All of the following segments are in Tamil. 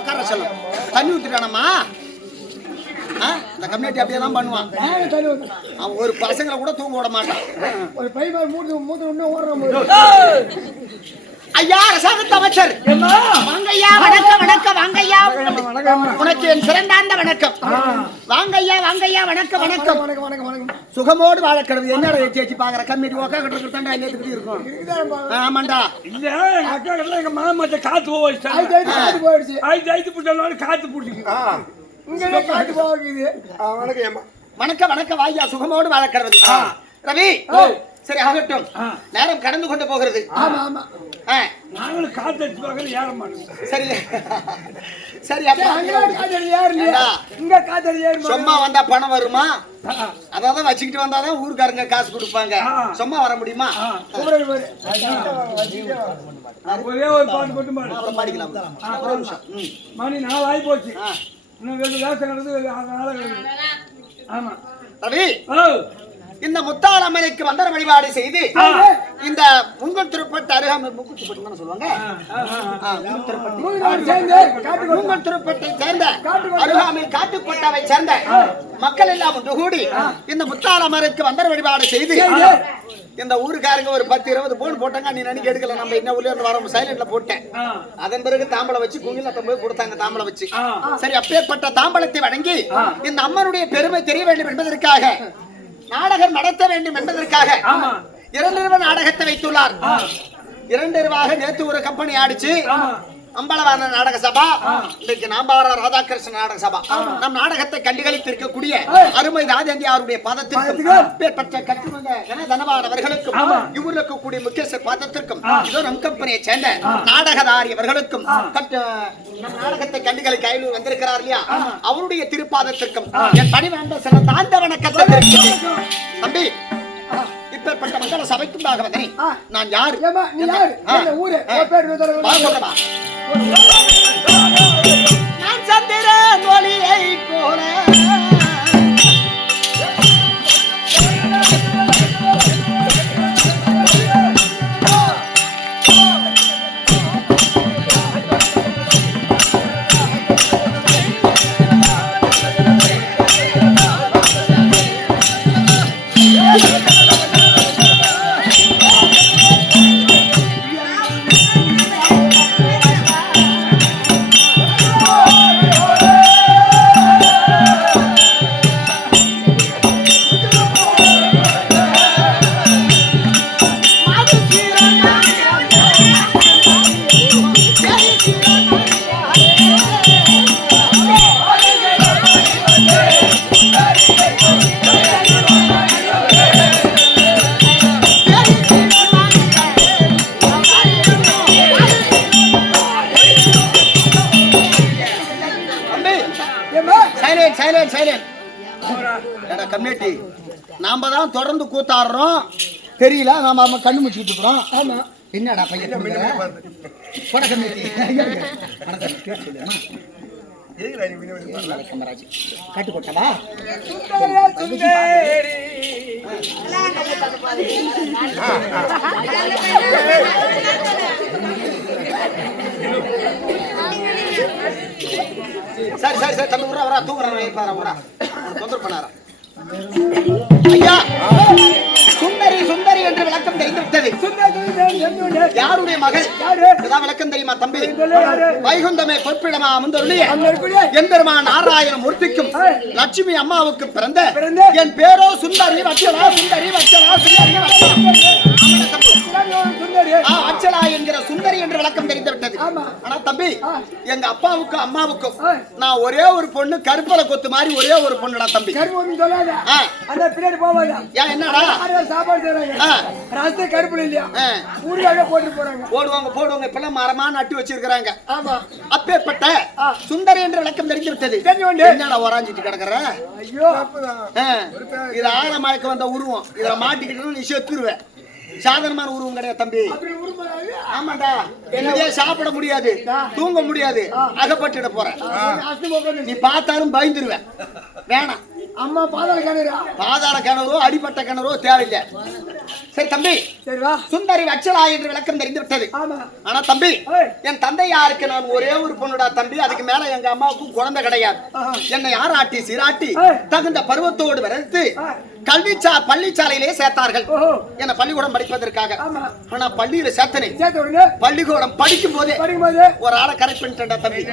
உட்கார சொல்லும். தண்ணி ஊத்திட்டானம்மா. இந்த கம்யூனிட்டி அப்படியெல்லாம் பண்ணுவான். அவன் ஒரு பசங்களை கூட தூங்க விட மாட்டான். ஒரு பையன் மூணு ஓடுறோம். ஐயா அரசாங்கத்து அமைச்சர் வாங்கய்யா. வணக்கம் வணக்கம் வாங்கய்யா. உனக்கு என் சிறந்தாந்த வணக்கம். வாங்கய்யா வாங்கய்யா. வணக்கம் வணக்கம் வணக்கம். சுகமோடு வாழ கிடவு. என்னடா வச்சு பாக்குற கம்மிட்டி உக்கா கிட்ட தாண்டா என்னத்துக்கு இருக்கும். ஆமாண்டா. இல்ல அக்கா கிட்ட எங்க மாமாட்ட காத்து போயிடுச்சு. ஐந்து புடிச்சாலும் காத்து புடிச்சு. இங்க காத்து போகுது. வணக்கம் வணக்கம் வாய்யா. சுகமோடு வாழ கிடவு. ரவி சரி ஆகட்டும். நேரம் கடந்து கொண்டு போகிறது. ஆமா ஆமா. நாங்களும் காத்து அடிச்சு பார்க்கல ஏற மாட்டோம். சரி சரி. இங்க காத்து ஏறு. சும்மா வந்தா பணம் வருமா? அதான் வச்சுக்கிட்டு வந்தாதான் ஊருக்காரங்க காசு கொடுப்பாங்க. சும்மா வர முடியுமா? ஒரே ஒரு பாட்டு போட்டு படிக்கலாம். மணி 4 ஆகி போச்சு. இன்னும் வெறும் வேஷம் கிடந்து. ஆமா ரவி இந்த முத்தாள் அம்மனுக்கு வந்தர வழிபாடு செய்து இந்த முங்கல் திருப்பட்டு அருகாமை முங்கல் திருப்பட்டு சொல்லுவாங்க. முங்கல் திருப்பட்டை சேர்ந்த அருகாமை காட்டுக்கோட்டாவை சேர்ந்த மக்கள் எல்லாம் ஒன்று கூடி இந்த முத்தாள் அம்மனுக்கு வந்தர வழிபாடு செய்து இந்த ஊருக்காரங்க ஒரு 10-20 போன் போட்டாங்க. நீ நினைக்க எடுக்கல. நம்ம என்ன ஊர்ல இருந்து வரோம் சைலண்ட்ல போட்டேன். அதன் பிறகு தாம்பளை வச்சு குங்கிலத்தை போய் கொடுத்தாங்க. தாம்பளை வச்சு சரி அப்பேற்பட்ட தாம்பளத்தை வழங்கி இந்த அம்மனுடைய பெருமை தெரிய வேண்டும் என்பதற்காக நாடகம் நடத்த வேண்டும் என்பதற்காக 2 நாடகத்தை வைத்துள்ளார். 2 நேற்று ஒரு கம்பெனி ஆடிச்சு. அம்பலவான நாடக சபா. இன்றைக்கு நாம்பாவர ராதாகிருஷ்ண நாடக சபா. நம் நாடகத்தை கண்டுகளித்திருக்கக்கூடிய அருமை ராஜேந்தியாருடைய பாதத்திற்கும் பெற்ற கட்டுமங்க தனவானவர்களுக்கும் இவர்களுக்கு இருக்கக்கூடிய முக்கியஸ்தர் பாதத்திற்கும் இதோ நம் கம்பெனியை சேர்ந்த நாடகதாரி அவர்களுக்கும் நம் நாடகத்தை கண்டுகளை கையில் வந்திருக்கிறார் இல்லையா அவருடைய திருப்பாதத்திற்கும் என் பணிவாண்ட சில தாந்த வணக்கத்தை தம்பி இப்பேற்பட்ட மங்கள சபைக்குண்டாக வந்தேன். நான் யார்? நான் சந்திரன் ஒளியை போல கம்யூனிட்டி நாம தான் தொடர்ந்து கூத்தாடுறோம். தெரியல நாம கண்ணு முடிச்சுட்டு இருக்கிறோம். ஆமா என்னடா பையன் கட்டு கொட்டவா சரி சரி சரி தம்பி வரா தூங்குறான் தொந்தரவு பண்ணாரா ஐயா. சுந்தரி சுந்தரி என்று விளக்கம் தெரிந்துவிட்டது. யாருடைய மகள் விளக்கம் தெரியுமா தம்பி? வைகுந்தமே பொற்பிடமா அமர்ந்தருளிய எம்பெருமான் நாராயண மூர்த்திக்கும் லட்சுமி அம்மாவுக்கு பிறந்த என் பேரோ சுந்தரி வச்சலா சுந்தரி வச்சலா அச்சலா என்கிற சுந்தரி என்று விளக்கம் தெரிந்துவிட்டது. ஆனா தம்பி எங்க அப்பாவுக்கும் அம்மாவுக்கும் நான் ஒரே ஒரு பொண்ணு கருப்பலை கொத்து மாதிரி ஒரே ஒரு பொண்ணுடா தம்பி. என்னடா போடுவாங்க போடுவாங்க இப்பெல்லாம் மரமா நட்டு வச்சிருக்காங்க. அப்பேற்பட்ட சுந்தரி என்று விளக்கம் தெரிஞ்சிருத்தது. என்னடா ஒராஞ்சிட்டு கிடக்குற? இது ஆழமாய்க்கு வந்த உருவம். இதுல மாட்டிக்கிட்டு நீ செத்துருவேன். சாதாரணமான உருவம் கிடையாது தம்பி. ஆமாண்டா என்னதே சாப்பிட முடியாது தூங்க முடியாது அகப்பட்டுட போற. நீ பார்த்தாலும் பயந்துருவேன். வேணாம். அம்மா பாதாள கிணறோ அடிப்பட்ட கிணறோ தேவையில்லை. சரி தம்பி, சரி வா. சுந்தரி வச்சலா என்று விளக்கம் தெரிந்து விட்டது. ஆமா. ஆனா தம்பி, ஏய். என் தந்தையாருக்கு நான் ஒரே ஒரு பொண்ணுடா தம்பி. அதுக்கு மேல எங்க அம்மாவுக்கும் குழந்தை கிடையாது. என்னை ஆராட்டி சீராட்டி தகுந்த பருவத்தோடு வளர்த்து பள்ளிச்சாலையிலே சேர்த்தார்கள். என்ன பள்ளிக்கூடம் படிப்பதற்காக. ஆனா பள்ளியில சேர்த்தனே, பள்ளிக்கூடம் படிக்கும் போதே ஒரு ஆளை கரெக்ட் பண்ணிட்டேன்டா தம்பி.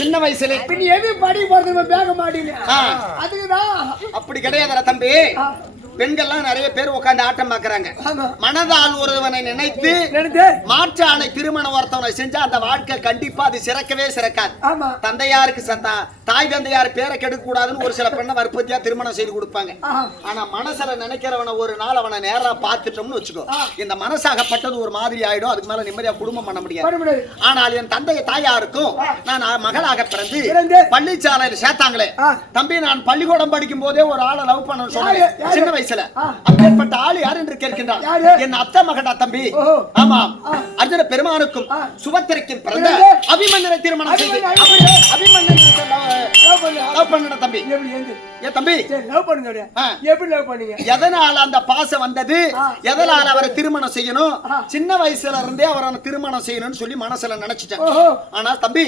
சின்ன வயசுல எது படி போறது பேக மாட்டீங்க. அதுக்குதான் அப்படி கிடையாதுடா தம்பி. பெண்கள்லாம் நிறைய பேர் உட்கார்ந்து ஆட்டம் பாக்குறாங்க. மனதால் ஒருவனை நினைத்து மாற்றானை திருமணம் ஒருத்தவனை செஞ்சா அந்த வாழ்க்கை கண்டிப்பா அது சிறக்கவே சிறக்காது. தந்தையாருக்கு தாய் தந்தையார் பேரை கெடுக்க கூடாதுன்னு ஒரு சில பெண்ணை வற்புறுத்தியா திருமணம் செய்து கொடுப்பாங்க. ஆனா மனசுல நினைக்கிறவனை ஒரு நாள் அவனை நேரா பார்த்துட்டோம்னு வச்சுக்கோ, இந்த மனசாகப்பட்டது ஒரு மாதிரி ஆயிடும். அதுக்கு மேல நிம்மதியா குடும்பம் பண்ண முடியாது. ஆனால் என் தந்தை தாயாருக்கும் நான் மகளாக பிறந்து பள்ளிச்சாலையில் சேர்த்தாங்களே தம்பி. நான் பள்ளிக்கூடம் படிக்கும் போதே ஒரு ஆளை லவ் பண்ண சொன்னேன் சின்ன வயசு. அப்பேற்பட்ட ஆள் யார் என்று கேட்கின்றான். என் அத்தை மகடா தம்பி. ஆமாம், அர்ஜுன பெருமானுக்கும் சுபத்திரைக்கும் பிறந்த அபிமன்யனை திருமணம் செய்து அபிமன்யனை லவ் பண்ண தம்பி. ஏன் தம்பி லவ் பண்ணுங்க? எப்படி லவ் பண்ணீங்க? எதனால அந்த பாசம் வந்தது? எதனால அவரை திருமணம் செய்யணும்? சின்ன வயசுல இருந்தே அவரை திருமணம் செய்யணும்னு சொல்லி மனசுல நினைச்சிட்டேன். ஆனா தம்பி,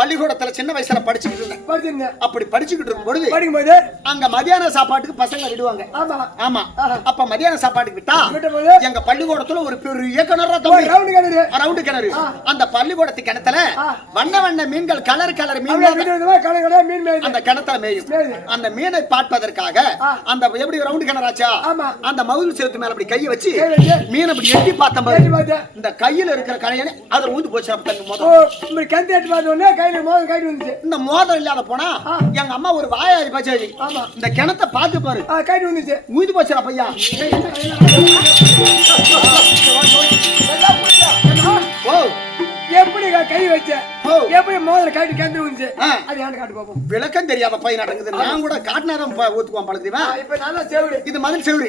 பள்ளிக்கூடத்துல சின்ன வயசுல படிச்சுக்கிட்டு இருந்தேன். அப்படி படிச்சுக்கிட்டு இருக்கும் பொழுது அங்க மதியான சாப்பாட்டுக்கு பசங்க விடுவாங்க. ஆமா, அப்ப மதியான சாப்பாட்டுக்கு விட்டா எங்க பள்ளிக்கூடத்துல ஒரு பெரிய கிணறு தம்பி, ரவுண்டு கிணறு. அந்த பள்ளிக்கூடத்து கிணத்துல வண்ண வண்ண மீன்கள், கலர் கலர் மீன்கள் அந்த கிணத்துல மேயும். அந்த மீனை பார்ப்பதற்காக அந்த எப்படி ரவுண்டு கிணறாச்சா, அந்த மவுல் சேத்து மேல அப்படி கையை வச்சு மீன் அப்படி எட்டி பார்த்தேன். இந்த கையில இருக்கிற கரையனை அதை ஊந்து போச்சு. இந்த மோதிரம் இல்லாத போனா எங்க அம்மா ஒரு வாயாடி பச்சாடி இந்த கிணத்தை பார்த்து பாரு கைட்டு வந்துச்சு, ஊந்து போச்சுடா பையா. எப்படி கை வச்ச, எப்படி மோதிரம் கைட்டு கேந்து வந்துச்சு, அது ஏன் காட்டு பாப்போம். விளக்கம் தெரியாத பையன் நடக்குது. நான் கூட காட்டினாதான் ஊத்துக்குவான் பழகுதுவா. இப்ப நல்லா செவுரு, இது மதில் செவுரு,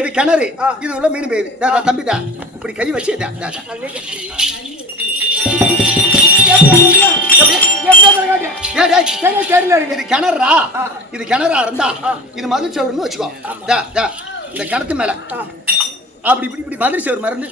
இது கிணறு, இது உள்ள மீன் பெய்யுது. தம்பிதா இப்படி கை வச்சு இது கிணறா, இது கிணறா இருந்தா இது மதில் செவருன்னு வச்சுக்கோ. இந்த கிணத்து மேல அப்படி இப்படி இப்படி மதில் செவரு மருந்து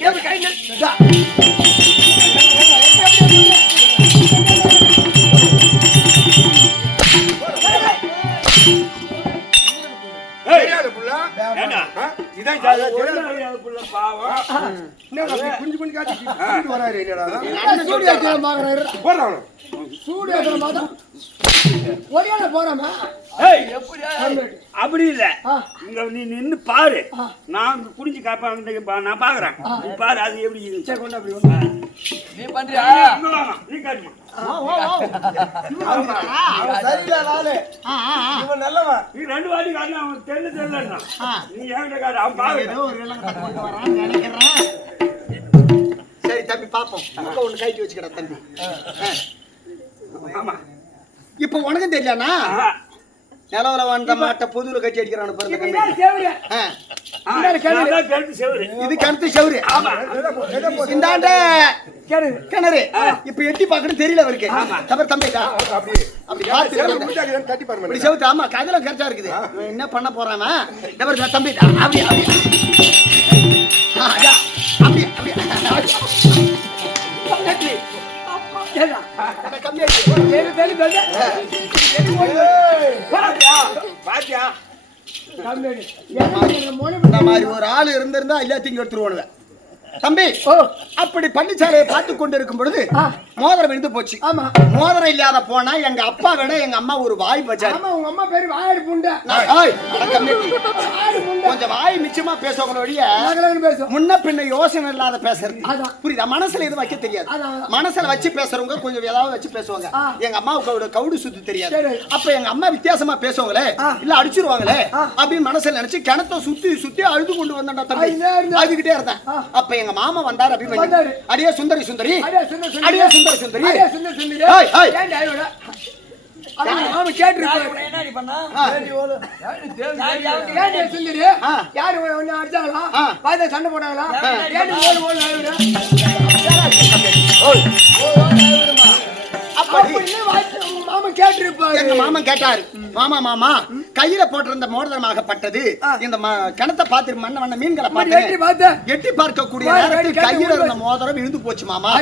அப்படி இல்ல, நீ நின்னு பாரு, நான் புரிஞ்சு காப்பா, நான் பாக்குறேன். நீ பாரு அது எப்படி நீ பண்றியா, நீ காட்டு. நீ ரெண்டு வாட்டி காட்டு, அவன் தெரியல நீ என்கிட்ட காட்டு, அவன் பாக்குறேன். சரி தம்பி பாப்போம். ஒண்ணு கைட்டு வச்சுக்கடா தம்பி. ஆமா, இப்ப உனக்கும் தெரியலனா நிலவுல வந்த மாட்டை புதுல கட்டி அடிக்கிறானு பாருங்க. இது கிணத்து செவரு, இந்தாண்ட கிணறு. இப்ப எட்டி பாக்கணும் தெரியல அவருக்கு. தம்பி தம்பி அப்படி பாத்து செவுத்து. ஆமா, கதல கரெக்டா இருக்குது. என்ன பண்ண போறான் தம்பி? அப்படி ஒரு ஆள் இருந்திருந்தா எல்லாத்தையும் எடுத்துருவானுவேன் தம்பி. அப்படி பள்ளிச்சாலையை பார்த்து கொண்டு இருக்கும் பொழுது மோதிரம் விழுந்து போச்சு. மோதிரம் இல்லாத போனா எங்க அப்பா விட எங்க அம்மா ஒரு வாய் பச்சாரு. உங்க அம்மா பேரு வாயாடி புண்டை. கொஞ்சம் வாய் மிச்சமா பேசுவாங்க வழிய முன்ன பின்ன யோசனை இல்லாத பேசுறது புரியுதா? மனசுல எதுவும் வைக்க தெரியாது. மனசுல வச்சு பேசுறவங்க கொஞ்சம் ஏதாவது வச்சு பேசுவாங்க. எங்க அம்மாவுக்கு கவுடு சுத்து தெரியாது. அப்ப எங்க அம்மா வித்தியாசமா பேசுவாங்களே, இல்ல அடிச்சிருவாங்களே அப்படின்னு மனசுல நினைச்சு கிணத்தை சுத்தி சுத்தி அழுது கொண்டு வந்தா தம்பி. அழுதுகிட்டே இருந்தேன். அப்ப எங்க மாமா வந்தாரு. அபிமன்யு, அடியே சுந்தரி சுந்தரி, அடியே சுந்தரி சுந்தரி. சண்டை போட்டாங்களா? மாமா கேட்டாரு, மாமா மாமா கையில போட்டிருந்த மோதிரமாகப்பட்டது இந்த கிணத்தை பார்த்து மண்ண வண்ண மீன்களை எட்டி பார்த்து பார்த்தேன். எட்டி பார்க்கக்கூடிய நேரத்தில் கையில இருந்த மோதிரம் விழுந்து போச்சு மாமா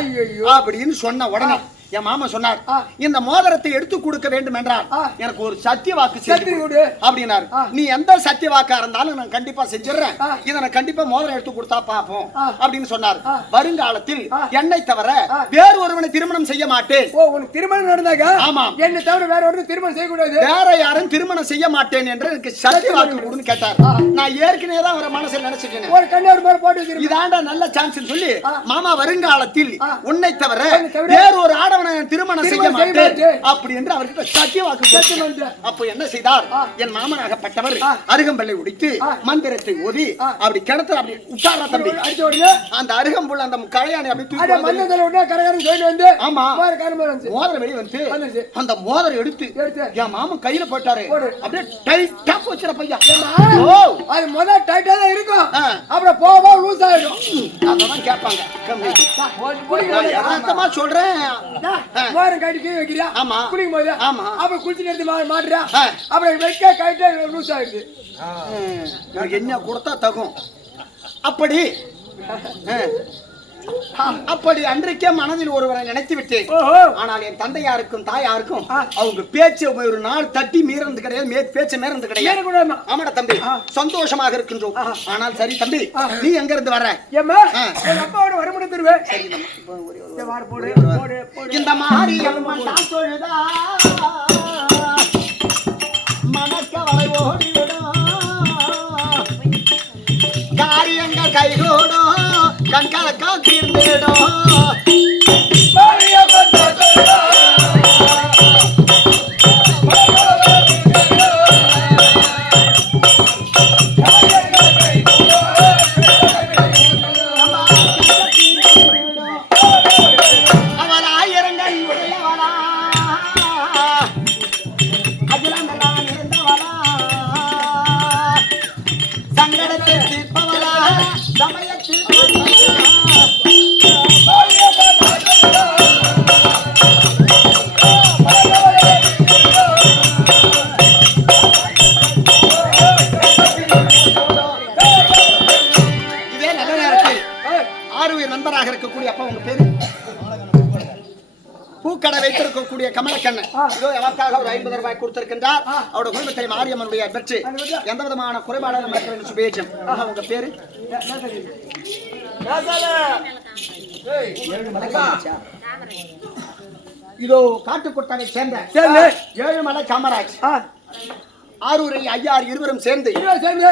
அப்படின்னு சொன்ன உடனே என் மாமா சொன்னார், இந்த மோதிரத்தை எடுத்து கொடுக்க வேண்டும் என்றால் எனக்கு ஒரு சத்திய வாக்கு கொடு அப்படின்னாரு. நீ எந்த சத்திய வாக்கா இருந்தாலும் நான் கண்டிப்பா செஞ்சிடறேன், இதை நான் கண்டிப்பா மோதிரம் எடுத்து கொடுத்தா பாப்போம் அப்படின்னு சொன்னார். வருங்காலத்தில் என்னை தவிர வேறு ஒருவனை திருமணம் செய்ய மாட்டேன். ஓ, உனக்கு திருமணம் நடந்தாங்க? ஆமா. என்னை தவிர வேற ஒருவரும் திருமணம் செய்ய கூடாது, வேற யாரும் திருமணம் செய்ய மாட்டேன் என்று எனக்கு சத்திய வாக்கு கொடுன்னு கேட்டார். நான் ஏற்கனவே தான் ஒரு மனசுல நினைச்சிட்டேன், ஒரு கண்ணாடி மாதிரி போட்டு இதாண்டா நல்ல சான்ஸ் சொல்லி மாமா வருங்காலத்தில் உன்னை தவிர வேறு ஒரு ஆடவனை திருமணம் செய்ய மாட்டேன் அப்படி என்று அவருக்கு சத்திய வாக்கு கொடுத்தார். அப்போ என்ன செய்தார், என் மாமனாகப்பட்டவர் அருகம்பல்லை உடைத்து மந்திரத்தை ஓதி அப்படி கிணத்துல அப்படி உட்கார்ற தம்பி அடிச்ச உடனே அந்த அருகம்புல் அந்த கரையானை அப்படி தூக்கி மண்ணத்துல உடனே கரகரன்னு சொல்லி வந்து ஆமா வந்து மோதிரம் வெளியே வந்து அந்த மோதிரம் எடுத்து என் மாமன் கையில போட்டாரு. அப்படியே டைட்டா போச்சுற பையா. அது முதல் டைட்டா தான் இருக்கும், அப்புறம் போக லூஸ் ஆயிடும். அதெல்லாம் கேட்பாங்க. யதார்த்தமா சொல்றேன். மோதிரம் கட்டி வைக்கிறியா? ஆமா. குளிக்கும் போது ஆமா. அப்புறம் குளிச்சு எடுத்து மாட்டுறா, அப்புறம் வைக்க கைட்டா லூஸ் ஆயிடுது. எனக்கு என்ன கொடுத்தா தகும். அப்படி அப்படி அன்றைக்கே மனதில் ஒருவரை நினைத்து விட்டேன். ஆனால் என் தந்தையாருக்கும் தாயாருக்கும் அவங்க பேச்சு ஒரு நாள் தட்டி மீறது கிடையாது, பேச்சு மீறது கிடையாது. ஆமாடா தம்பி, சந்தோஷமாக இருக்கின்றோம். ஆனால் சரி தம்பி, நீ எங்க இருந்து வர? அப்பாவோட வருமுறை தருவேன். இந்த மாதிரி மனக்கவலை ஓடிவிடும், காரியங்கள் கைகூடும், கண்கலக்கா தீர்ந்திடும். அவள் ஆயிரங்கள் உடையவளா, அகிலங்களான் இருந்தவளா, சங்கடத்தை தீர்ப்பவளா, சமயத்தில் இதே நல்ல நேரத்தில் ஆறுவிய நண்பராக இருக்கக்கூடிய அப்பா உங்க பேரு பூக்கடை வைத்திருக்கக்கூடிய கமலக்கண்ணன் இதோ எவருக்காக ஒரு 50 ரூபாய் கொடுத்திருக்கின்றார். அவருடைய குடும்பத்தை மாரியம்மனுடைய பெற்று எந்த விதமான குறைபாடும் நமக்கு சுபேஜம். உங்க பேரு இதோ காட்டுக்கொட்டாவை சேர்ந்த ஏழுமலை காமராஜ் ஆரூரை ஐயார் இருவரும் சேர்ந்து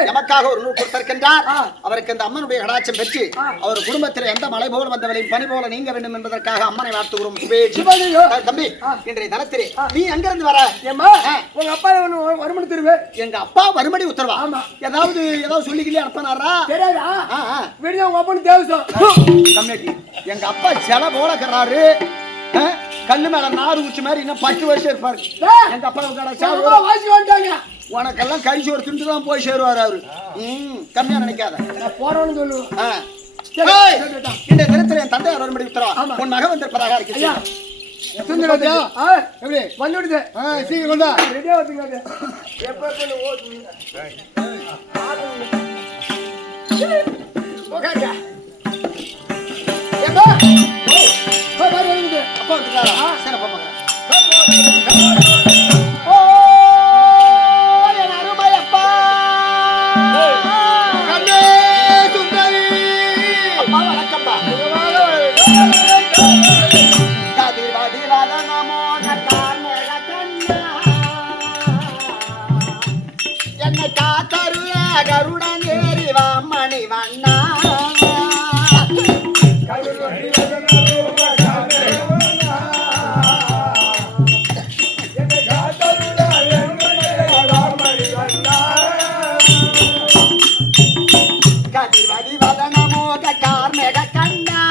நமக்காக ஒரு நூல் கொடுத்திருக்கின்றார். அவருக்கு இந்த அம்மனுடைய கடாட்சம் பெற்று அவர் குடும்பத்தில் எந்த மலை போல வந்தவளையும் பனி போல நீங்க வேண்டும் என்பதற்காக அம்மனை வாழ்த்துகிறோம். தம்பி, இன்றைய தினத்திலே நீ எங்கிருந்து வர? உங்க அப்பா வருமணி தருவே. எங்க அப்பா வருமணி உத்தரவா? ஏதாவது சொல்லிக்கலையே அனுப்பினாரா? விடுதா உங்க அப்பா தேவசம் கம்மியாட்டி. எங்க அப்பா செல போல இருக்கிறாரு, கல்லு மேல நாறு ஊச்சி மாதிரி இன்னும் 10 வருஷம் இருப்பாரு. எங்க அப்பா வந்துட்டாங்க. உனக்கெல்லாம் கறி சோறு திண்டு தான் போய் சேருவாரு அவரு. கம்மியா நினைக்காத, போறோம்னு சொல்லுவேன். இந்த தினத்தில் என் தந்தையார் வரும்படி உத்தரவா உன் மகன் வந்திருப்பதாக இருக்கு. வந்துடுது சீக்கிரம் ரெடியா வந்துங்க. அப்பா வந்துட்டாரா? சரி, அப்பா பார்க்கறேன். என்னை காத்தருள கருடன் ஏறிவா மணி வண்ணா, கதிர்வதி வதனமோ கார்மேக கண்ணா,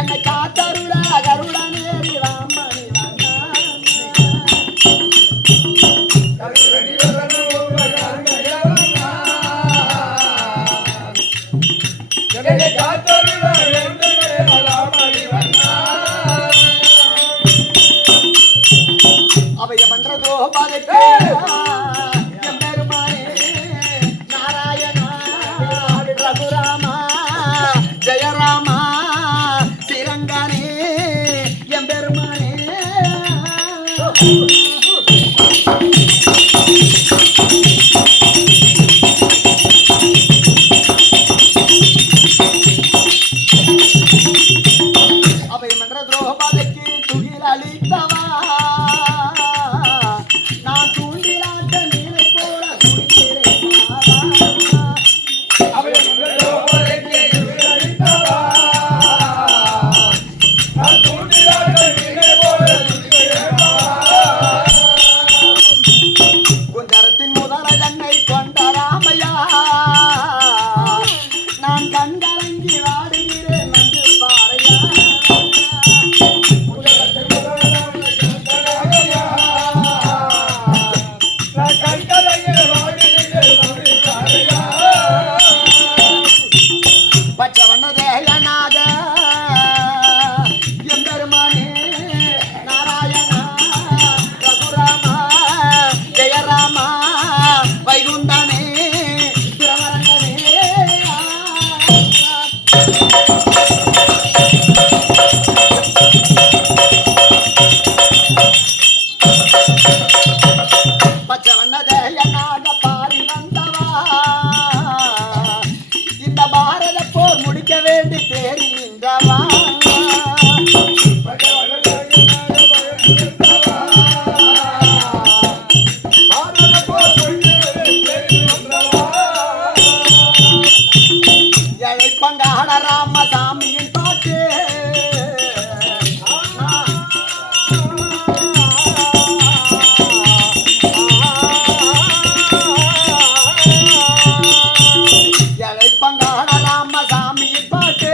என்னை காத்தருள கருடன் ஏறிவா மணி வண்ணா. அவைய பண்றதோ துரோபாதைக்கு எம்பெருமானே நாராயணா ரகுராமா ஜெயராமா சிரங்கனே எம்பெருமானே அபயமன்ற துரோபாதைக்கு துகில் அளித்தவா நான் தூண்டிலாட்ட நீரை போல குடிக்கிறேன் குந்தரத்தின் முதல தன்னை கொண்ட ராமையா நான் கண்கலங்கி வாடுகிறேன் வந்து பாறையா பச்சை வண்ணதேயனாக எம்பெருமானே நாராயணா ரகுராமா ஜெயராமா வைகுந்தனே பிரமரங்கனே பச்சை வண்ணதேயனாக பாரி வந்தவா இந்த பாரத போர் முடிக்க வேண்டி தேறி நின்றவா பங்காட ராமசாமியின் பாட்டு பங்காட ராமசாமியின் பாட்டு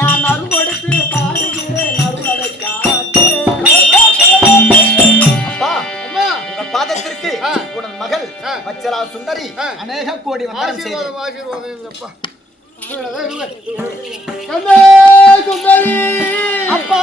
நான் அருகொடுத்து பாடுகிறேன் அருளை காட்டு அப்பா உங்கள் பாதத்திற்கு உடன் மகள் வச்சலா சுந்தரி அநேக கோடி வந்தனம் செய்தேன் அப்பா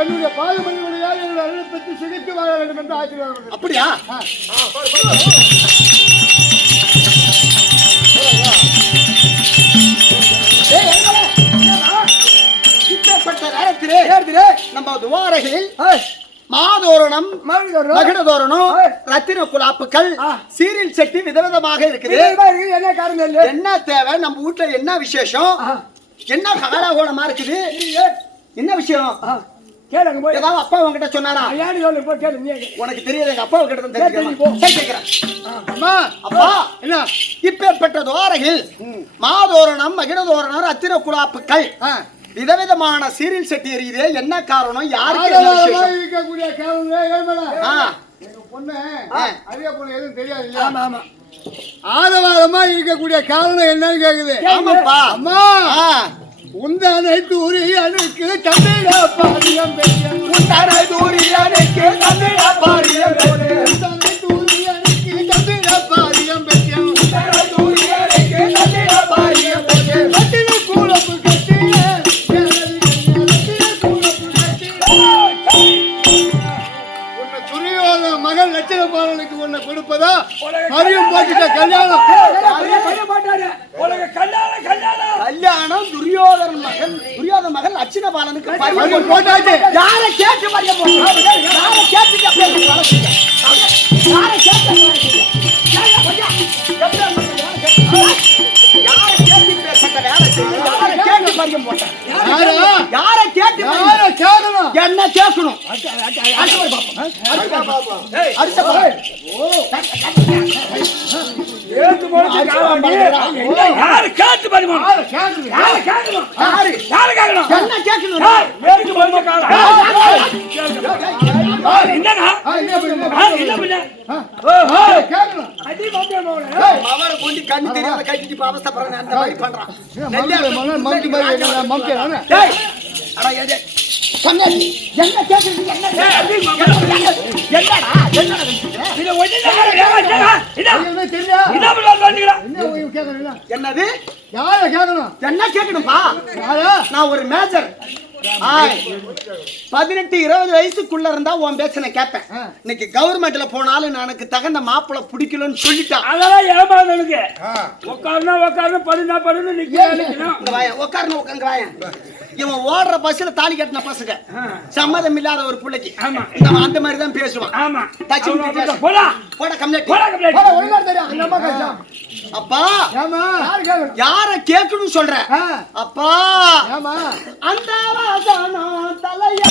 என்னுடைய பாதமணியாக என்னுடைய அருளை பெற்று சிகித்து வாழ வேண்டும் என்று ஆசீர்வாதம். அப்படியா? இப்பேற்பட்ட நேரத்திலே நம்ம துவாரகையில் மாதோரணம் மகிழதோரணம் ரத்தின குலாப்புகள் சீரியல் செட்டி விதவிதமாக இருக்குது. என்ன காரணம் இல்லை, என்ன தேவை, நம்ம வீட்டுல என்ன விசேஷம், என்ன காலாகோலமா இருக்குது, என்ன விஷயம் கேளுங்க போய். ஏதாவது அப்பா உங்ககிட்ட சொன்னாரா? ஏன்னு சொல்லு போய் கேளு. நீ உனக்கு தெரியாது, எங்க அப்பா கிட்ட தான் தெரியும். அம்மா அப்பா என்ன இப்பேற்பட்ட துவாரகையில் மாதோரணம் மகிழதோரணம் ரத்தின குலாப்புகள் விதவிதமான சீரியல் செட்டி எரியுது. என்ன காரணம், யாருக்கு என்ன விசேஷம்? இருக்கக்கூடிய காரணம் எங்க பொண்ணு அதிக பொண்ணு எதுவும் தெரியாது இல்லையா? ஆமா ஆமா. ஆதவாதமா இருக்கக்கூடிய காரணம் என்னன்னு கேக்குது. ஆமாப்பா. அம்மா உந்தனை தூரியனுக்கு தமிழ பாரியம் பெரியன், உந்தனை தூரியனுக்கு தமிழ பாரியம் பெரியன், உந்தனை தூரியனுக்கு தமிழ பாரியம் பெரியன், உந்தனை தூரியனுக்கு தமிழ பாரியம் பெரியன். கட்டின கூலப்பு கட்டின கட்டின கூலப்பு கட்டின உன்னை துரியோதன மகன் லட்சண பாலனுக்கு உன்னை கொடுப்பதா மரியம் போட்டுட்ட கல்யாணம். கல்யாணம் துரியோதன மகன் லட்சண பாலனுக்கு மரியம் போட்டாச்சு. யாரை கேட்டு மரியம் போட்டு, யாரை கேட்டு யாரை கேட்டு போட்டேன். யாரு? யாரை கேட்டு யாரை கேட்கணும்? என்ன கேட்கணும்? அடுத்த பாரு. ஏத்து போட்டு காவாண்டி. யாரு கேட்டு பரிமாணம்? யாரை கேட்கணும்? யாரு கேட்கணும்? யாரு? யாரு கேட்கணும்? என்ன கேட்கணும்? ஏய், மேற்கு பொம்மை காலா. என்னடா? என்ன பண்ண? ஓஹோ. கேட்கணும். அடி மாத்தியா மோளே. அவரை கொண்டு கண்ணு தெரியாத கைக்கு இப்ப அவஸ்தைப்படுறேன் அந்த மாதிரி பண்றான். மம்கி மாதிரி மம்கி தானே? டேய், அட ஏய், கண்ணாடி, என்ன கேக்குறது? என்ன ஏய், அடி மாமா. என்னடா? என்னடா கேக்குற? இத ஒண்ணு இல்ல. இத. ஐயோ தெரியல. இத பண்ண சொல்றீங்களா? என்ன கேட்கணும்? என்னது? யாரை கேட்கணும்? என்ன கேட்கணும்பா? யாரா? நான் ஒரு மேஜர். 18-20 வயசுக்குள்ள இருந்தா உன் பேச்ச நான் கேட்பேன். இன்னைக்கு கவர்மெண்ட்ல போனாலும் எனக்கு தகுந்த மாப்பிளை பிடிக்கலன்னு சொல்லிட்டான். அதெல்லாம் ஏமாந்தனுக்கு. உட்கார்ந்து படுன்னு நிக்கணும். இந்த வாயன் உட்கார்ந்து உட்காந்து வாயன். இவன் ஓடுற பஸ்ல தாலி கட்டின பசங்க சம்மதம் இல்லாத ஒரு பிள்ளைக்கு ஆமா. அந்த மாதிரி தான் பேசுவான். ஆமா. தச்சு விட்டு போடா. போட கம்ப்ளைண்ட். போடா கம்ப்ளைண்ட். போடா ஒழுங்கா தெரியும். அந்த அம்மா கேட்கலாம். அப்பா ஏமா? யாரை கேட்கணும்? யார கேட்கணும் சொல்ற? அப்பா ஏமா? அந்த வாசனா தலையா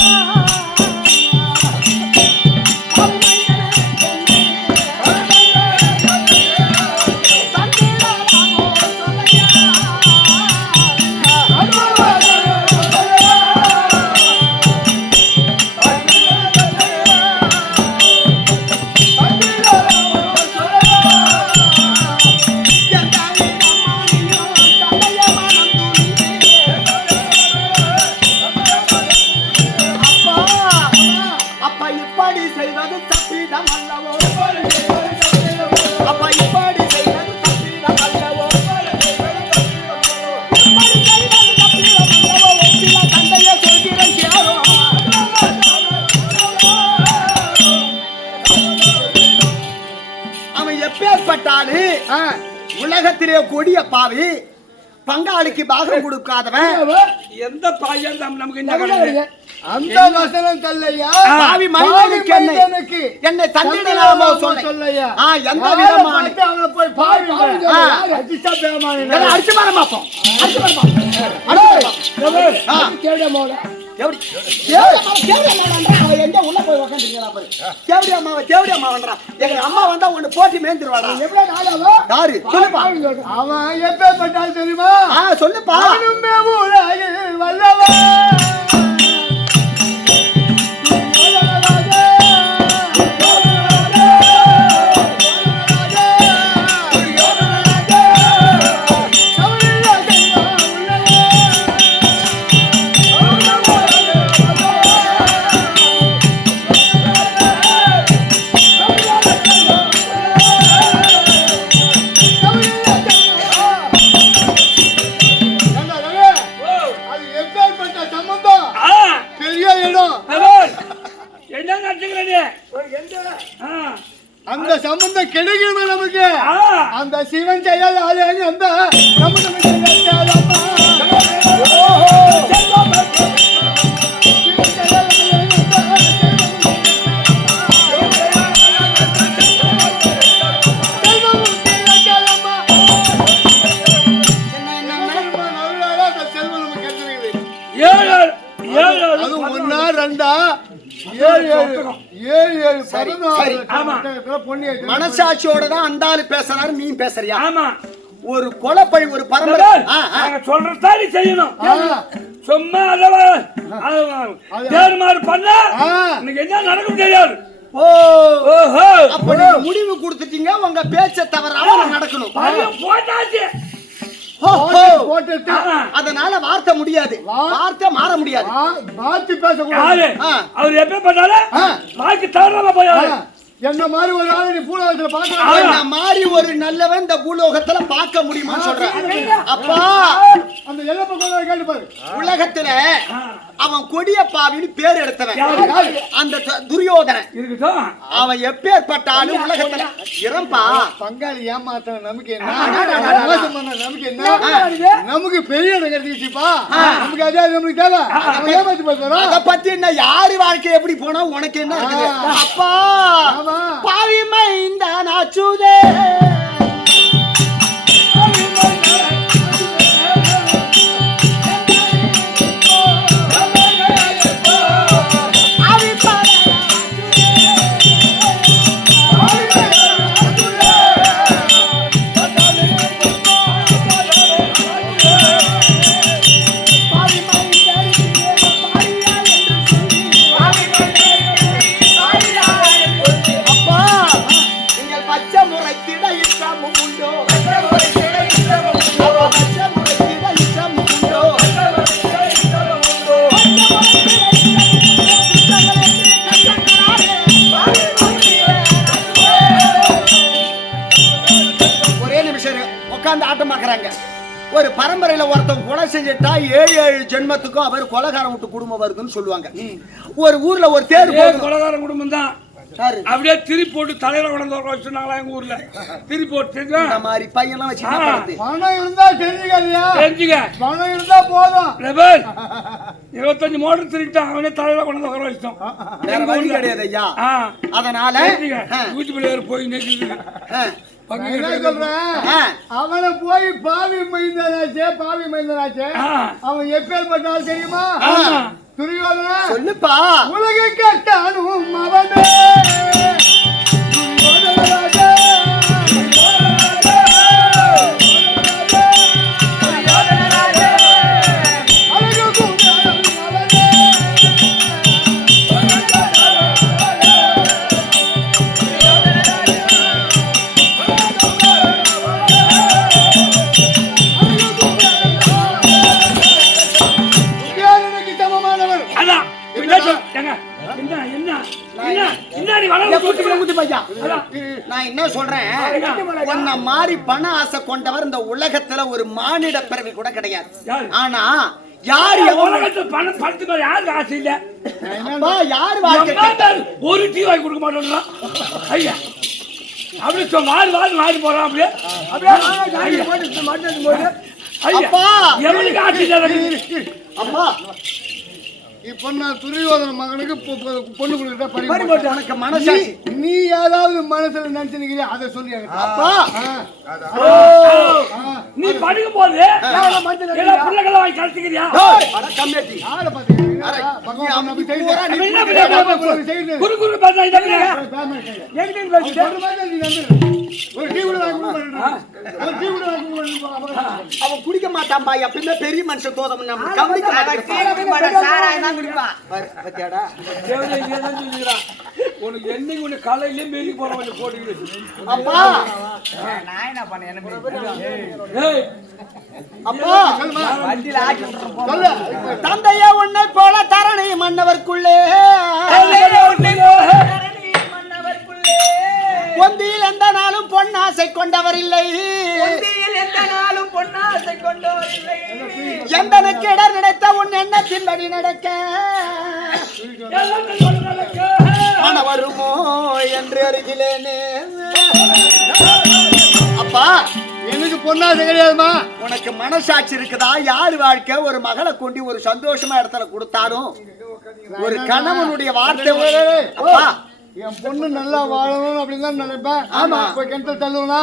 உலகத்திலே கொடிய பாவி பங்காளிக்கு பாகம் கொடுக்காதவன் எந்த பாயன் நமக்கு என்ன அந்த வசனம் சொல்லையா? பாவி மனிதனுக்கு என்னை தந்திடலாமோ சொல்லையா? எந்த விதமான அவளை போய் பாவி அடிச்சா பேமானே அடிச்சு பாரு பாப்போம். அடிச்சு பாரு பாப்போம். கேவடியா மோளா எப்படி தேவடி அம்மாடா அவ எங்க உள்ள போய் உட்கார்ந்திருக்கா பாரு. தேவடி அம்மாவன்றா. எங்க அம்மா வந்தா உன்னை போட்டி மேந்திருவாடா. எப்படி ஆளாவோ? யாரு? சொல்லுப்பா. அவன் எப்பேற்பட்டால் தெரியுமா? சொல்லுப்பா. அவனுமே உலகில் வல்லவன். அந்த சம்பந்தம் கிடைக்குமே நமக்கு. அந்த சிவன் செய்யாத ஆளு அந்த சம்பந்தம் ஒன்னா ரெண்டா 7 மனசாட்சியோட தான் அந்த ஆளு பேசுறாரு. நீ பேசுறியா? ஆமா. ஒரு கொலைப்பழி ஒரு பரம்பரை சொல்றதாரி செய்யணும். சும்மா தேர்மாறு பண்ண என்ன நடக்கும் தெரியாது. அப்ப நீங்க முடிவு கொடுத்துட்டீங்க. உங்க பேச்ச தவறாம நடக்கணும். போட்டாச்சு. அதனால வார்த்தை முடியாது. வார்த்தை மாற முடியாது. வார்த்தை பேசக்கூடாது. அவர் எப்ப பண்ணாலும் வாக்கு தவறாம போயாரு. என்ன மாதிரி ஒரு ஆளு நீ பூலோகத்துல பார்க்கலாம். என்ன மாதிரி ஒரு நல்லவன் இந்த பூலோகத்துல பார்க்க முடியுமா சொல்றேன். அப்பா அந்த எல்ல பக்கம் கேட்டு பாரு. உலகத்துல அவன் கொடிய பாவின்னு பேர் எடுத்தவன் அந்த துரியோதனன். அவன் எப்பேற்பட்டாலும் உலகத்துல இறம்பா. பங்காளி ஏமாத்த நமக்கு என்ன? நமக்கு என்ன? நமக்கு பெரிய இடம் கிடைச்சிச்சுப்பா. நமக்கு அதே நமக்கு தேவை. ஏமாத்தி போறோம். அத பத்தி என்ன? யாரு வாழ்க்கை எப்படி போனா உனக்கு என்ன இருக்குது? அப்பா பாவி மைந்தான் அச்சுதே சொல்றாங்க. ஒரு பரம்பரையில ஒருத்தன் கொலை செஞ்சுட்டா 7 ஜென்மத்துக்கும் அவர் கொலைகாரம் விட்டு குடும்பம் வருதுன்னு சொல்லுவாங்க. ஒரு ஊர்ல ஒரு தேர் கொலைகாரன் குடும்பம் தான் அப்படியே திரி போட்டு தலையில கொண்டு வச்சுனாங்களா எங்க ஊர்ல திரி போட்டு இந்த மாதிரி பையெல்லாம் வச்சு பணம் இருந்தா தெரிஞ்சுக்க பணம் இருந்தா போதும். 25 மோட்டர் திருட்டான் அவனே தலையில கொண்டு வர வச்சிட்டோம். வேற வழி கிடையாது ஐயா. அதனால வீட்டுக்குள்ள போய் நிற்குது. அவனை போய் பாவி மைந்தனாச்சே அவன் எப்பேற்பட்டாலும் தெரியுமா? துரியோதனா சொல்லுப்பா. உலகை கட்டானும் அவனே நான் என்ன சொல்றேன், உன்ன மாதிரி பண ஆசை கொண்டவர் இந்த உலகத்துல ஒரு மானிட பிறவி கூட கிடையாது. ஆனா யாரு உலகத்துல பணம் பணத்து மேல யாருக்கு ஆசை இல்ல? யாரு வாழ்க்கை ஒரு டீ வாங்கி கொடுக்க மாட்டோம் ஐயா. அப்படி மாறி போறான் அப்படியே எவனுக்கு ஆசை இல்ல? அப்பா இப்ப நான் துரியோதன மகனுக்கு பொண்ணு கொடுக்கிட்ட உனக்கு மனசாட்சி நீ ஏதாவது மனசுல நினைச்சிருக்கிறியா அதை சொல்லி அப்பா. நீ படிக்கும் போது பிள்ளைகளை வாங்கி கழிச்சுக்கிறியா? குறு குறு அவன் குடிக்க மாட்டான்பா. எப்பயுமே பெரிய மனுஷன் தோதம் உனக்கு என்னைக்கு உன்னை காலையிலே மீறி போற கொஞ்சம் போட்டுக்கிட்டு அப்பா. அப்பா தந்தையா உன்னை போல தரணி மன்னவர்க்குள்ளே பொந்தியில் எந்த நாளும் பொன்னாசை கொண்டவர் இல்லை. எந்தனுக்கு இடர் நினைத்த உன் எண்ணத்தில் வழி நடக்க மன வருமோ என்று அருகிலேனே. அப்பா எனக்கு பொண்ணாசை கிடையாதுமா. உனக்கு மனசாட்சி இருக்குதா? யார் வாழ்க்கை ஒரு மகளை கொண்டு ஒரு சந்தோஷமா இடத்துல கொடுத்தாலும் ஒரு கணவனுடைய வார்த்தை அப்பா என் பொண்ணு நல்லா வாழணும் அப்படின்னு தான் நினைப்பேன். ஆமா போய் கிணத்துல தள்ளுவனா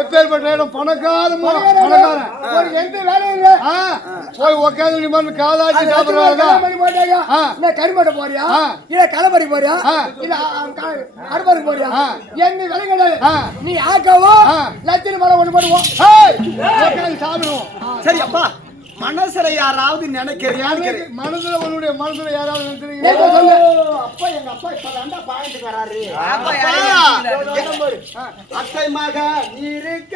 எப்பேற்பட்ட இடம் பணக்காரன் எந்த வேலையும் இல்ல போய் உட்காந்து நீ மாதிரி காதாச்சி சாப்பிடுறாங்க. கருமாட்ட போறியா இல்ல களப்பறி போறியா இல்ல அறுபது போறியா? எந்த வேலை கிடையாது. நீ ஆக்கவோ லட்சம் மேல ஒண்ணு போடுவோம் சாப்பிடுவோம். சரி அப்பா மனசுல யாராவது நினைக்கிறியா? மனசுல உன்னுடைய மனசுல யாராவது நினைக்கிறீங்க? அப்பா எங்க அப்பா இப்பதாண்டா பாயிண்ட்டுக்கு வராரு. அத்தை மக இருக்க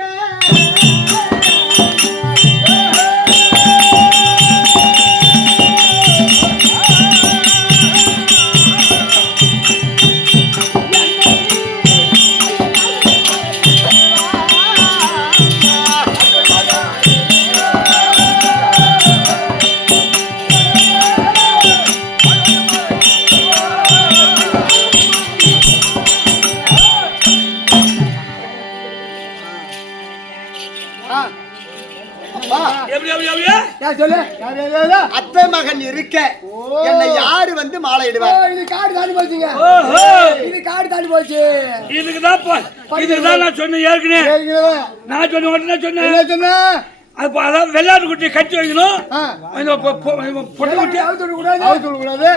அத்தை மகன் இருக்க என்னை யாரு வந்து மாலை இடுவார்? இது காடு தாண்டி போச்சுங்க. இது காடு தாண்டி போச்சு. இதுக்குதான் நான் சொன்னேன் ஏற்கனவே. நான் சொன்னேன் அதான் வெள்ளாட்டு குட்டியை கட்டி வைக்கணும். பொட்டை குட்டி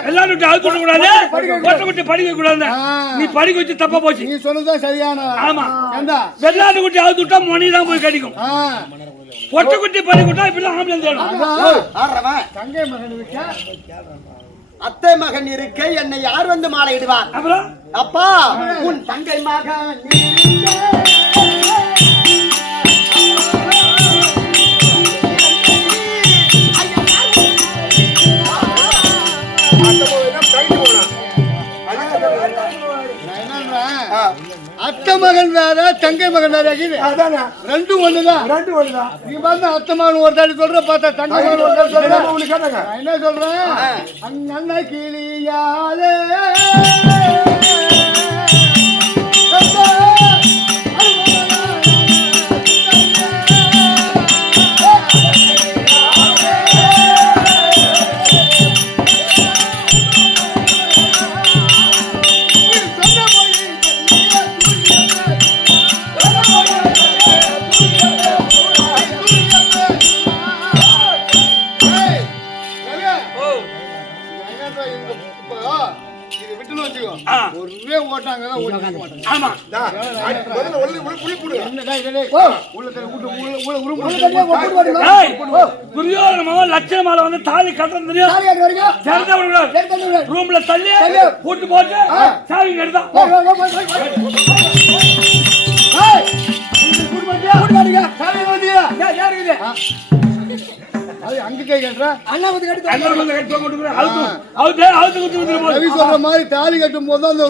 வெள்ளாட்டு குட்டி அவுத்து விடக்கூடாது. பொட்டை குட்டி படிக்க கூடாது. நீ படிக்க வச்சு தப்பா போச்சு. நீ சொன்னதான் சரியான. ஆமா வெள்ளாட்டு குட்டி அவுத்து விட்டா மணி தான் போய் கடிக்கும். பொட்டை குட்டி படிக்க விட்டா இப்படி ஆம்புலன்ஸ் அத்தை மகன் இருக்க என்னை யார் வந்து மாலை இடுவார்? அப்பா உன் தங்கை மகன் அத்தை மகன் வேற தங்கை மகன் வேற அதானே ரெண்டும் ஒண்ணுதான். நீ பார்த்தா அத்தை மகன் ஒரு தாடி சொல்ற, பார்த்தா தங்கை மகன் ஒரு தாடி சொல்ற. உங்களுக்கு கேட்டாங்க நான் என்ன சொல்றேன், அண்ணா கிளியாலே ஒரே ஓட்டாங்க ஓட்டிக்க மாட்டாங்க. ஆமா முதல்ல உள்ள புளி ஏய், துரியோதன மகன் லட்சணமால வந்து தாலி கட்டணும் தெரியும். தெரிஞ்சவங்க ரூம்ல தள்ளி கூட்டு போட்டு சாவி எடுத்தான். அங்க கை கட்டுற அண்ணா வந்து கட்டி அண்ணன் வந்து கட்டி போட்டு அவுத்து குத்து வந்து போடு. ரவி சொல்ற மாதிரி தாலி கட்டும் போது அந்த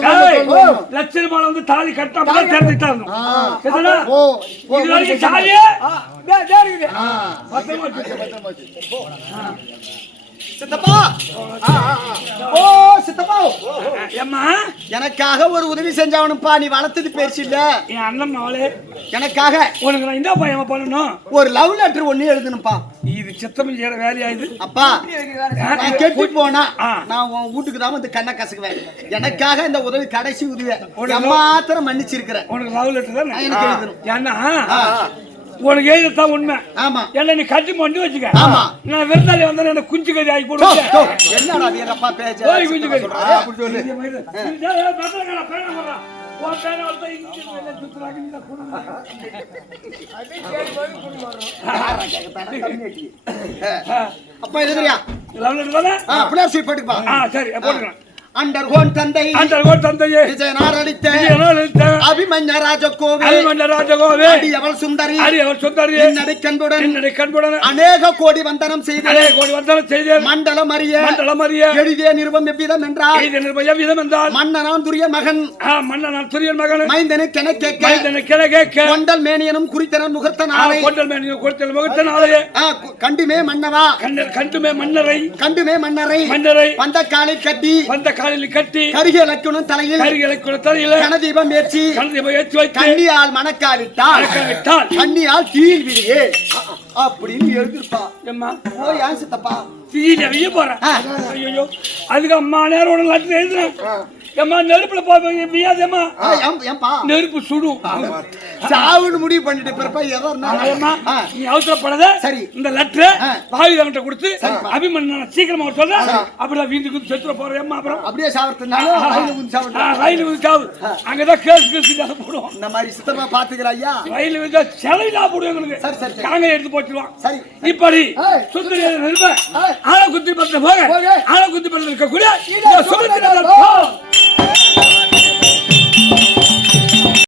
லட்சணமால வந்து தாலி கட்டாம தெரிஞ்சுட்டாங்க. ஓ இது வரைக்கும் சாவியே இருக்குது பத்திரமா வச்சுக்கோ. சித்தப்பா ஓ சித்தப்பா ஏம்மா எனக்காக ஒரு உதவி செஞ்சாவனுப்பா. நீ வளர்த்தது பேச்சு இல்ல. என் அண்ணன் மகளே எனக்காக உனக்கு நான் இந்த பையன் பண்ணணும். ஒரு லவ் லெட்டர் ஒண்ணு எழுதணும்ப்பா. இது சித்தம் செய்யற வேலையா இது? அப்பா நான் கெட்டு போனா ஆ. நான் உன் வீட்டுக்கு தான் வந்து கண்ணை கசக்குவேன். எனக்காக இந்த உதவி கடைசி உதவி மாத்திரம் மன்னிச்சிருக்கிறேன். உனக்கு லவ் லெட்டர் தான் எனக்கு எழுதணும். ஏன்னா உனக்கு எழுதத்தான் உண்மை. ஆமா என்ன நீ கட்டி மட்டும் வச்சுக்க. ஆமா. நான் விருந்தாளி வந்தா என்ன குஞ்சு கறி ஆகி தோ, போடுவேன். தோ. என்னடா அது என்னப்பா பேச்சு? போய் குஞ்சு கறி. அப்படி சொல்லு. அப்பா எழுதுறியா? அப்படியே சீட் போட்டுப்பா. சரி போட்டுக்கலாம். அண்டர்கோன் தந்தை அண்டர்கோன் தந்தையே விஜயனார் அளித்த விஜயனார் அபிமன்ய ராஜகோவே அபிமன்ய ராஜகோவே அடியவள் சுந்தரி அடியவள் சுந்தரி என்னடை கண்புடன் அநேக கோடி வந்தனம் செய்து மண்டலம் அறிய எளிதே நிருபம் எவ்விதம் என்றால் மன்னனான் துரிய மகன் மைந்தனு கென கேட்க கொண்டல் மேனியனும் குறித்தனன் முகர்த்த நாளை கண்டுமே மன்னவா கண்டுமே மன்னரை பந்தக்காலை கட்டி கரிக இலக்கணம் தலையில் கனதீபம் ஏற்றி கண்ணியால் மணக்காவிட்டால் கண்ணியால் தீயில் விடுவே அப்படின்னு எழுதிருப்பா. ஓ ஏன் சித்தப்பா தீயில போறேன். ஐயோ அதுக்கு அம்மா நேரம் லெட்டர் எழுதுறேன். ஏம்மா நெருப்புல போயேம்மா நெருப்பு சுடும். சாவுன்னு முடிவு பண்ணிட்டு பிறப்பா எதோ நீ அவசரப்படாத. சரி இந்த லெட்டர் பாவிதவன்ட்ட கொடுத்து அபிமன்யு சீக்கிரமா சொல்ல. அப்படிலாம் வீட்டுக்கு செத்துற போறேன். அப்புறம் அப்படியே சாவறதுனால ரயில் வந்து சாவு. அங்கதான் கேஸ் போடுவோம். இந்த மாதிரி சித்தப்பா பாத்துக்கிற ஐயா. ரயில் வந்து செலவிலா போடுவோம் எங்களுக்கு. சரி சரி காங்க எடுத்து போட்டுருவான். சரி இப்படி சுந்தரி நெருப்ப ஆளை குத்தி பண்ற போக ஆளை குத்தி பண்ண இருக்கக்கூடிய